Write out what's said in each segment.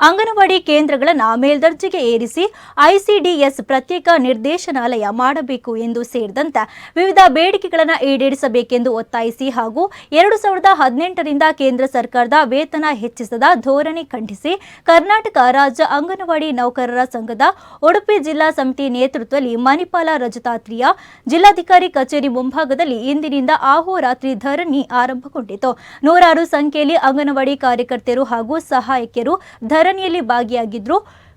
ಅಂಗನವಾಡಿ ಕೇಂದ್ರಗಳನ್ನು ಮೇಲ್ದರ್ಜೆಗೆ ಏರಿಸಿ ಐಸಿಡಿಎಸ್ ಪ್ರತ್ಯೇಕ ನಿರ್ದೇಶನಾಲಯ ಮಾಡಬೇಕು ಎಂದು ಸೇರಿದಂತೆ ವಿವಿಧ ಬೇಡಿಕೆಗಳನ್ನು ಈಡೇರಿಸಬೇಕೆಂದು ಒತ್ತಾಯಿಸಿ ಹಾಗೂ ಎರಡು ಸಾವಿರದ ಹದಿನೆಂಟರಿಂದ ಕೇಂದ್ರ ಸರ್ಕಾರದ ವೇತನ ಹೆಚ್ಚಿಸದ ಧೋರಣೆ ಖಂಡಿಸಿ ಕರ್ನಾಟಕ ರಾಜ್ಯ ಅಂಗನವಾಡಿ ನೌಕರರ ಸಂಘದ ಉಡುಪಿ ಜಿಲ್ಲಾ ಸಮಿತಿ ನೇತೃತ್ವದಲ್ಲಿ ಮಣಿಪಾಲ ರಜತಾತ್ರಿಯ ಜಿಲ್ಲಾಧಿಕಾರಿ ಕಚೇರಿ ಮುಂಭಾಗದಲ್ಲಿ ಇಂದಿನಿಂದ ಆಹೋರಾತ್ರಿ ಧರಣಿ ಆರಂಭಗೊಂಡಿತು. ನೂರಾರು ಸಂಖ್ಯೆಯಲ್ಲಿ ಅಂಗನವಾಡಿ ಕಾರ್ಯಕರ್ತರು ಹಾಗೂ ಸಹಾಯಕಿಯರು ಧರಣಿಯಲ್ಲಿ ಭಾಗಿಯಾಗಿದ್ರು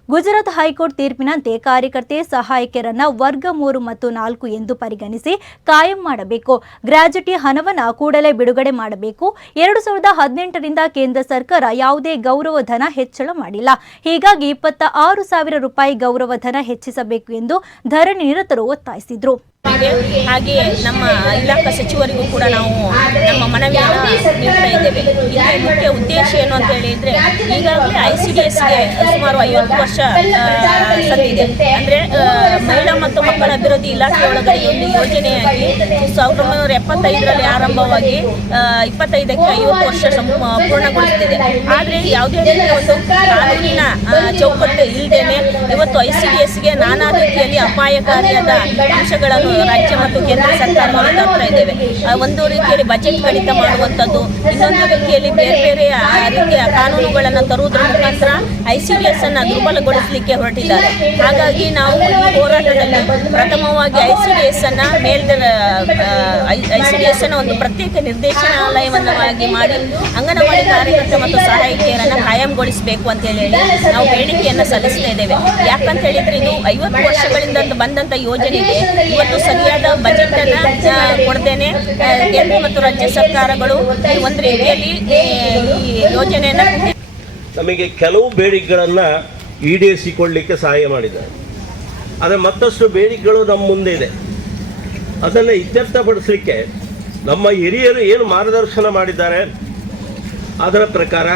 ಗುಜರಾತ್ ಹೈಕೋರ್ಟ್ ತೀರ್ಪಿನಂತೆ ಕಾರ್ಯಕರ್ತೆ ಸಹಾಯಕಿಯರನ್ನ ವರ್ಗ ಮೂರು ಮತ್ತು ನಾಲ್ಕು ಎಂದು ಪರಿಗಣಿಸಿ ಕಾಯಂ ಮಾಡಬೇಕು. ಗ್ರಾಜ್ಯುಟಿ ಹಣವನ್ನು ಕೂಡಲೇ ಬಿಡುಗಡೆ ಮಾಡಬೇಕು. ಎರಡು ಸಾವಿರದ ಹದಿನೆಂಟರಿಂದ ಕೇಂದ್ರ ಸರ್ಕಾರ ಯಾವುದೇ ಗೌರವ ಧನ ಹೆಚ್ಚಳ ಮಾಡಿಲ್ಲ. ಹೀಗಾಗಿ ಇಪ್ಪತ್ತ ಸಾವಿರ ರೂಪಾಯಿ ಗೌರವ ಧನ ಹೆಚ್ಚಿಸಬೇಕು ಎಂದು ಧರಣಿ ನಿರತರು ಒತ್ತಾಯಿಸಿದ್ರು. ಹಾಗೆಯೇ ನಮ್ಮ ಇಲಾಖಾ ಸಚಿವರಿಗೂ ಕೂಡ ನಾವು ನಮ್ಮ ಮನವಿಯನ್ನು ನೀಡ್ತಾ ಇದ್ದೇವೆ. ಇದರ ಮುಖ್ಯ ಉದ್ದೇಶ ಏನು ಅಂತ ಹೇಳಿದ್ರೆ ಈಗಾಗಲೇ ಐ ಸಿ ಡಿ ಎಸ್ಗೆ ಸುಮಾರು ಐವತ್ತು ವರ್ಷ ಸತ್ತಿದೆ ಅಂದರೆ ಮಹಿಳಾ ಮತ್ತು ಮಕ್ಕಳ ಅಭಿವೃದ್ಧಿ ಇಲಾಖೆ ಒಂದು ಯೋಜನೆಯಾಗಿ ಸಾವಿರದ ಒಂಬೈನೂರ ಎಪ್ಪತ್ತೈದರಲ್ಲಿ ಆರಂಭವಾಗಿ ಇಪ್ಪತ್ತೈದಕ್ಕೆ ಐವತ್ತು ವರ್ಷ ಪೂರ್ಣಗೊಳಿಸುತ್ತಿದೆ ಆದರೆ ಯಾವುದೇ ರೀತಿಯ ಒಂದು ಚೌಕಟ್ಟು ಇಲ್ಲದೇನೆ ಇವತ್ತು ಐ ಸಿ ಡಿ ಎಸ್ಗೆ ನಾನಾ ರೀತಿಯಲ್ಲಿ ಅಪಾಯಕಾರಿಯಾದ ಅಂಶಗಳನ್ನು ರಾಜ್ಯ ಮತ್ತು ಕೇಂದ್ರ ಸರ್ಕಾರಗಳು ತರ್ತಾ ಇದ್ದೇವೆ. ಒಂದು ರೀತಿಯಲ್ಲಿ ಬಜೆಟ್ ಕಡಿತ ಮಾಡುವಂಥದ್ದು, ಇನ್ನೊಂದು ರೀತಿಯಲ್ಲಿ ಬೇರೆ ಬೇರೆ ರೀತಿಯ ಕಾನೂನುಗಳನ್ನು ತರುವುದರ ಮುಖಾಂತರ ಐ ಸಿ ಡಿ ಎಸ್ ಅನ್ನು ದುರ್ಬಲಗೊಳಿಸಲಿಕ್ಕೆ ಹೊರಟಿದ್ದಾರೆ. ಹಾಗಾಗಿ ನಾವು ಈ ಹೋರಾಟದಲ್ಲಿ ಪ್ರಥಮವಾಗಿ ಐ ಸಿ ಡಿ ಎಸ್ ಅನ್ನು ಮೇಲ್ದರ ಐ ಸಿ ಡಿ ಎಸ್ ಅನ್ನು ಒಂದು ಪ್ರತ್ಯೇಕ ನಿರ್ದೇಶನಾಲಯವನ್ನಾಗಿ ಮಾಡಿ ಅಂಗನವಾಡಿ ಕಾರ್ಯಕರ್ತ ಮತ್ತು ಸಹಾಯಕಿಯರನ್ನು ಕಾಯಂಗೊಳಿಸಬೇಕು ಅಂತ ಹೇಳಿ ನಾವು ಬೇಡಿಕೆಯನ್ನು ಸಲ್ಲಿಸ್ತಾ ಇದ್ದೇವೆ. ಯಾಕಂತ ಹೇಳಿದ್ರೆ ಇದು ಐವತ್ತು ವರ್ಷಗಳಿಂದ ಬಂದಂತ ಯೋಜನೆಗೆ ಇವತ್ತು ಸರಿಯಾದ ಬಜೆಟ್ ಅನ್ನ ಕೊಡ್ತೇನೆ. ಕೇಂದ್ರ ಮತ್ತು ರಾಜ್ಯ ಸರ್ಕಾರಗಳು ಒಂದು ರೀತಿಯಲ್ಲಿ ಈ ಯೋಜನೆಯನ್ನ ನಮಗೆ ಕೆಲವು ಬೇಡಿಕೆಗಳನ್ನು ಈಡೇರಿಸಿಕೊಳ್ಳಲಿಕ್ಕೆ ಸಹಾಯ ಮಾಡಿದ್ದಾರೆ. ಆದರೆ ಮತ್ತಷ್ಟು ಬೇಡಿಕೆಗಳು ನಮ್ಮ ಮುಂದೆ ಇದೆ. ಅದನ್ನು ಇತ್ಯರ್ಥಪಡಿಸಲಿಕ್ಕೆ ನಮ್ಮ ಹಿರಿಯರು ಏನು ಮಾರ್ಗದರ್ಶನ ಮಾಡಿದ್ದಾರೆ, ಅದರ ಪ್ರಕಾರ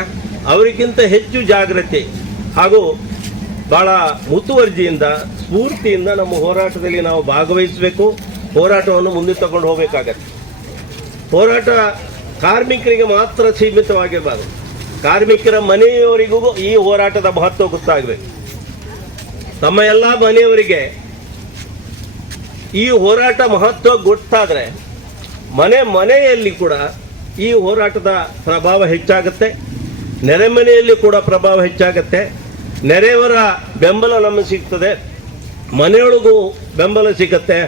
ಅವರಿಗಿಂತ ಹೆಚ್ಚು ಜಾಗ್ರತೆ ಹಾಗೂ ಭಾಳ ಮುತುವರ್ಜಿಯಿಂದ, ಸ್ಫೂರ್ತಿಯಿಂದ ನಮ್ಮ ಹೋರಾಟದಲ್ಲಿ ನಾವು ಭಾಗವಹಿಸಬೇಕು. ಹೋರಾಟವನ್ನು ಮುಂದೆ ತಗೊಂಡು ಹೋಗಬೇಕಾಗತ್ತೆ. ಹೋರಾಟ ಕಾರ್ಮಿಕರಿಗೆ ಮಾತ್ರ ಸೀಮಿತವಾಗಿರಬಾರದು. ಕಾರ್ಮಿಕರ ಮನೆಯವರಿಗೂ ಈ ಹೋರಾಟದ ಮಹತ್ವ ಗೊತ್ತಾಗಬೇಕು. ತಮ್ಮ ಎಲ್ಲ ಮನೆಯವರಿಗೆ ಈ ಹೋರಾಟ ಮಹತ್ವ ಗೊತ್ತಾದರೆ ಮನೆ ಮನೆಯಲ್ಲಿ ಕೂಡ ಈ ಹೋರಾಟದ ಪ್ರಭಾವ ಹೆಚ್ಚಾಗುತ್ತೆ. ನೆರೆಮನೆಯಲ್ಲಿ ಕೂಡ ಪ್ರಭಾವ ಹೆಚ್ಚಾಗುತ್ತೆ. ನೆರೆಯವರ ಬೆಂಬಲ ನಮಗೆ ಸಿಗ್ತದೆ ಮನೆಯೊಳಗೂ ಬೆಂಬಲ ಸಿಗುತ್ತೆ.